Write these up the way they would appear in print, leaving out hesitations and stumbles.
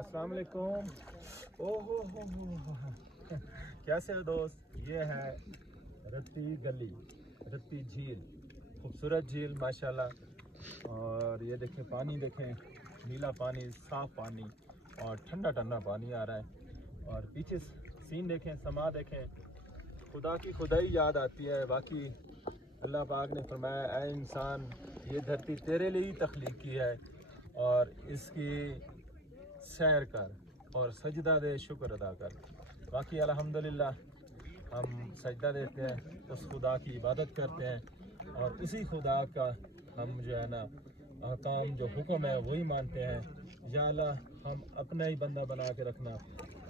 अस्सलाम वालेकुम। ओहो हो कैसे हो दोस्त। ये है रत्ती गली, रत्ती झील, खूबसूरत झील माशाल्लाह। और ये देखें पानी, देखें नीला पानी, साफ पानी और ठंडा ठंडा पानी आ रहा है। और पीछे सीन देखें, समा देखें, खुदा की खुदाई याद आती है। बाकी अल्लाह पाक ने फरमाया, ऐ इंसान ये धरती तेरे लिए ही तख्लीक की है और इसकी सैर कर और सजदा दे, शुक्र अदा कर। बाकी अल्हम्दुलिल्लाह हम सजदा देते हैं, उस खुदा की इबादत करते हैं और उसी खुदा का हम जो है ना अहकाम, जो हुक्म है वही मानते हैं। या अल्लाह हम अपना ही बंदा बना के रखना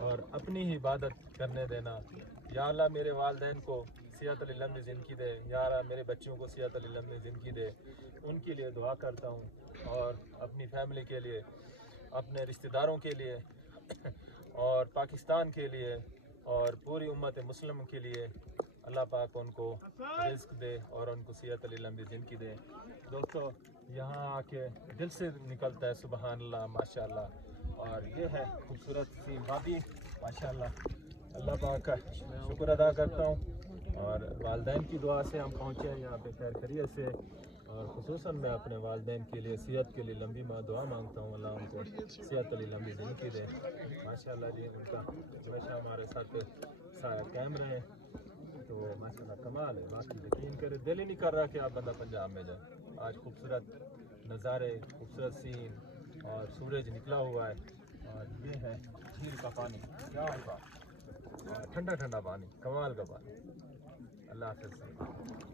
और अपनी ही इबादत करने देना। या अल्लाह मेरे वालिदैन को सेहत अली लम्बी ज़िंदगी दे। या अल्लाह मेरे बच्चों को सेहत अली लम्बी ज़िंदगी दे। उनके लिए दुआ करता हूँ और अपनी फैमिली के लिए, अपने रिश्तेदारों के लिए और पाकिस्तान के लिए और पूरी उम्मत मुस्लिम के लिए अल्लाह पाक उनको रिज़्क़ दे और उनको सेहत अली लम्बी ज़िंदगी दे। दोस्तों यहाँ आके दिल से निकलता है सुबहान अल्लाह माशाअल्लाह। और ये है खूबसूरत सी वादी माशाअल्लाह। अल्लाह पाक का शुक्र अदा करता हूँ और वालिदैन की दुआ से हम पहुँचे हैं यहाँ पे खैर खैरियत से। और खुसूसन मैं अपने वालिदैन के लिए सेहत के लिए लंबी दुआ मांगता हूँ, अल्लाह उनको सेहत अली लंबी ज़िंदगी दे माशाअल्लाह जी। उनका हमेशा हमारे साथ साया कायम रहे तो माशाअल्लाह कमाल है। बाकी यकीन करे दिल ही नहीं कर रहा कि आप बंदा पंजाब में जाए। आज खूबसूरत नज़ारे, खूबसूरत सीन और सूरज निकला हुआ है और ये है झील का पानी, क्या होगा, ठंडा ठंडा पानी, कमाल का पानी। अल्लाह हाफ़िज़।